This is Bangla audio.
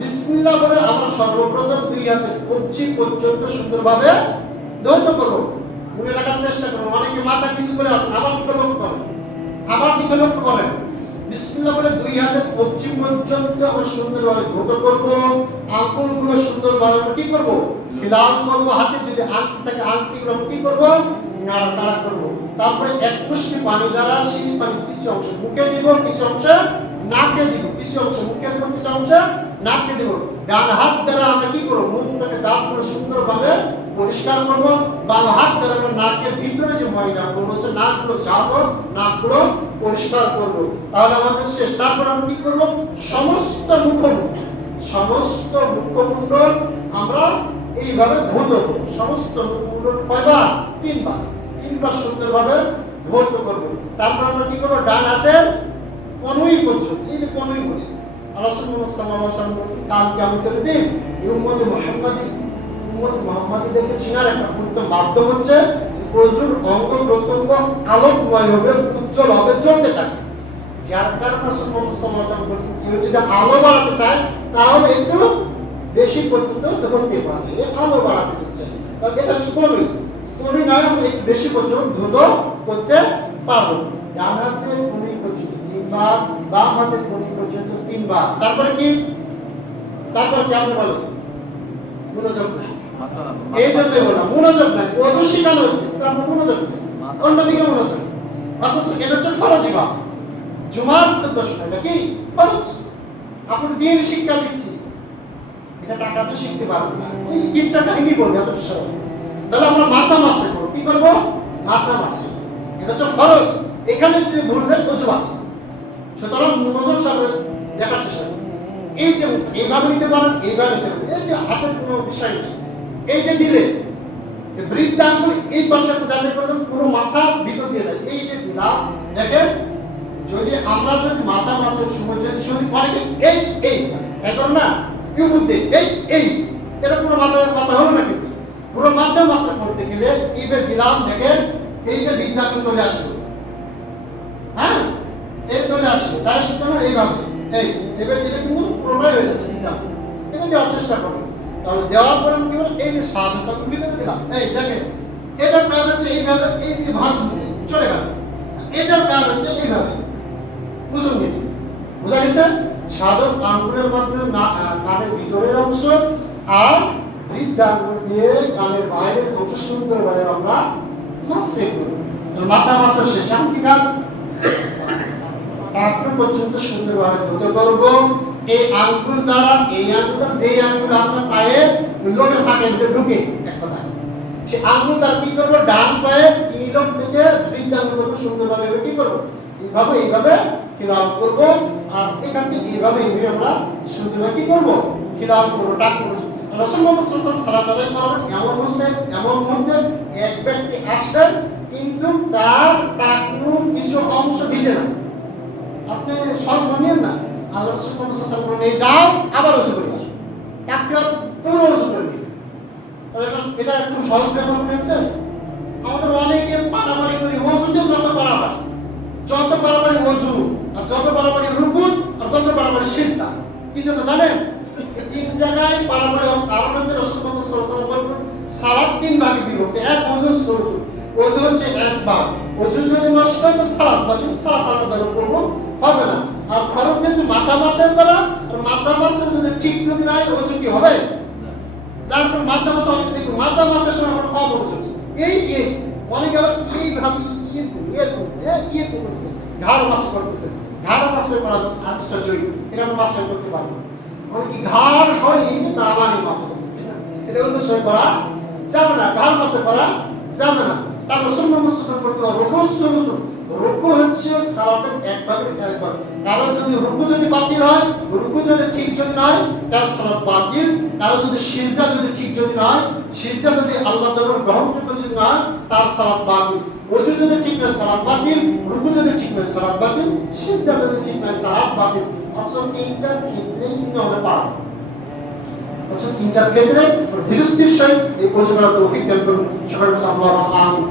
বিসমিল্লাহ বলে আমরা সর্বপ্রথম দুই হাতে কবজি পর্যন্ত সুন্দরভাবে ধৌত করব। মনে রাখার চেষ্টা করব। অনেকে মাথা কিছু করে আসেন, আবার দিকে লক্ষ্য করেন, আবার দিকে লক্ষ্য করেন। বিসমিল্লাহ বলে দুই হাতে কবজি পর্যন্ত আমরা সুন্দরভাবে ধৌত করব। আঙ্গুলগুলো সুন্দরভাবে কি করব? খিলান করব। হাতে যদি আংটি থাকে আংটিগুলো কি করব? নাড়াচাড়া করব। তারপরে এক মুষ্টি পানি দ্বারা সেই পানি কিছু অংশ মুখে দিব, কিছু অংশ নাকে দিব, কিছু অংশ মুখে দিব, কিছু অংশ নাকে দিব। ডান হাত দ্বারা আমরা কি করব? মুখটাকে দাঁতগুলো সুন্দরভাবে পরিষ্কার করব। বাম হাত দ্বারা আমরা নাকের ভিতরে যে ময়লাগুলো আছে নাকগুলো ঝাড়বো, নাকগুলো পরিষ্কার করব। তাহলে আমাদের শেষ। তারপর আমরা কি করব? সমস্ত মুখমণ্ডল আমরা এইভাবে ধৌত করব। সমস্ত মুখমণ্ডল কয়বার? তিনবার সুন্দরভাবে ধৌত করব। তারপর আমরা কি করব? ডান হাতের কনুই পর্যন্ত, এই যে কনুই বলি, আল্লাহ সাল্লাল্লাহু আলাইহি ওয়াসাল্লাম বলেছেন কাল কিয়ামতের দিন এই উম্মতে মুহাম্মাদীদেরকে চিনার একটা গুরুত্ব মাধ্যম হচ্ছে প্রচুর অঙ্গ প্রত্যঙ্গ আলোকময় হবে, উজ্জ্বল হবে, জ্বলতে থাকবে। যার কারণে রাসূলুল্লাহ সাল্লাল্লাহু আলাইহি ওয়াসাল্লাম বলেছেন কেউ যদি আলো বাড়াতে চায় তাহলে একটু বেশি পর্যন্ত ধরতে পারবে। আলো বাড়াতে চাচ্ছে তাহলে এটা হচ্ছে কনুই নয়, আমরা একটু বেশি পর্যন্ত ধৌত করতে পারবো। ডান হাতে কনুই পর্যন্ত তিনবার, বাম হাতে কনুই পর্যন্ত তিনবার। তারপরে কি আপনি বলেন? মনোযোগ নাই। এই জন্য বলা মনোযোগ নাই। ওযু শিখানো হচ্ছে কিন্তু আপনার মনোযোগ নাই, অন্যদিকে মনোযোগ। অথচ এটা হচ্ছে ফরজ ইবাদত। জুমার দোষ না, এটা কি ফরজ। আপনি দিন শিক্ষা দিচ্ছি, এটা টাকাতে শিখতে পারবেন না। এই ইচ্ছা কাহিনী বলবে এত সহজ। তাহলে আমরা মাথা মাসে করব। কি করব? মাথা মাসে। এটা হচ্ছে ফরজ। এখানে যদি ভুল যায় অজুহাত। সুতরাং মনোযোগ সঙ্গে দেখার চেষ্টা করুন। এই যে এইভাবে নিতে পারেন, এইভাবে নিতে পারেন, এই যে হাতের কোনো বিষয় নেই। এই যে দিলে বৃদ্ধ আঙ্গুল এই পাশে যাতে করেন পুরো মাথা ভিতর দিয়ে যায়, এই যে দিলাম দেখেন। আমরা যদি মাথা মাসের সময় যদি শুরু করি এই এখন না ইউ বুদ্ধি এই এটা পুরো মাথার মাসা হলো না, কিন্তু পুরো মাথা মাসা করতে গেলে এইভাবে দিলাম দেখেন, এই যে বৃদ্ধ আঙ্গুল চলে আসলো। হ্যাঁ, এই চলে আসলো, তাই হচ্ছে না এইভাবে এবার দিলে কিন্তু পুরোটাই হয়ে যাচ্ছে বৃদ্ধ আঙ্গুল। এটা দেওয়ার চেষ্টা করুন। তাহলে দেওয়ার পরে কি হলো? এই যে সাধারণত ভিতরে দিলাম, এই দেখেন এটার কাজ হচ্ছে এইভাবে, এই যে ভাঁজ চলে গেল। এটার কাজ হচ্ছে এইভাবে কুসুম দিতে। বুঝা গেছে? সাধারণ আঙ্গুলের মাধ্যমে কানের ভিতরের অংশ আর বৃদ্ধ আঙ্গুল দিয়ে কানের বাইরের অংশ সুন্দরভাবে আমরা মাসে করব। মাথা মাসা শেষ কি কাজ? তারপর পর্যন্ত সুন্দরভাবে ধৌত করব। এই আঙ্গুল দ্বারা এই আঙ্গুল যে আঙ্গুল আপনার পায়ের লোকের ফাঁকের ভিতরে ঢুকে এক কথা, সেই আঙ্গুল দ্বারা কি করব? ডান পায়ের নীলক থেকে বৃদ্ধ আঙ্গুলকে সুন্দরভাবে কি করব? এইভাবে খিলাল করব। আর এখান থেকে এইভাবে আমরা সুন্দরভাবে কি করব? খিলাল করব, টাক করব। রাসূলুল্লাহ সাল্লাল্লাহু আলাইহি ওয়াসাল্লাম সালাত আদায় করেন এমন মুহূর্তে এক ব্যক্তি আসবেন কিন্তু তার টাকনুর কিছু অংশ ভিজে না। আপনি সহজ মানিয়েন না। আল্লাহ রাসূলুল্লাহ সাল্লাল্লাহু আলাইহি ওয়াসাল্লাম এই যাও আবার ওযু করে আসো, টাককে পুরো ওযু করে নিন। তাহলে এটা একটু সহজ ব্যাপার মনে হচ্ছে? আমাদের অনেকে পারাপারি করি, ওযুতে যত পারাপারি ওযু, আর যত পারাপারি রুকু, আর যত পারাপারি সিজদা। কি জন্য জানেন? তিন জায়গায় পারাপারি কারণ হচ্ছে রাসূলুল্লাহ সাল্লাল্লাহু আলাইহি ওয়াসাল্লাম বলেছেন সালাত তিন ভাগে বিভক্ত। এক ওযু সুরু, ওযু হচ্ছে একবার। ওযু যদি নষ্ট হয় তো সালাত বাকি, সালাত আলাদা করব হবে না। আর ফরজ যদি মাথা মাসের দ্বারা, আর মাথা মাসে যদি ঠিক যদি নাই ওযু কি হবে? তারপর মাথা মাসে অনেকে দেখুন মাথা মাসের সময় আমরা কম ওযু এই অনেকে এইভাবে করছে, ঘাড় মাসে করতেছে, ঘাড় মাসে করা আশ্চর্যই, এটা আমরা মাসে করতে পারবো। অনেকে ঘাড় হয় কিন্তু আমার মাসে করতেছে না, এটা ওযু সই করা যাবে না, ঘাড় মাসে করা যাবে না। তারপর সুন্নাত মুসলমান করতে হবে। রুকু হচ্ছে সালাতের এক ভাগের এক ভাগ। কারো যদি রুকু যদি বাতিল হয়, রুকু যদি ঠিক যদি নয় তার সালাত বাতিল। কারো যদি সিজদা যদি ঠিক যদি নয়, সিজদা যদি আল্লাহর দরবারে গ্রহণযোগ্য যদি নয় তার সালাত বাতিল। ওযু যদি ঠিক নয় সালাত বাতিল, রুকু যদি ঠিক নয় সালাত বাতিল, সিজদা যদি ঠিক নয় সালাত বাতিল। অথচ তিনটার ক্ষেত্রেই কিন্তু আমাদের পারবো। তিনটার ক্ষেত্রে ধীরস্থির সহিত এই পরিচালনা তৌফিক দান করুন। সকলকে আল্লাহ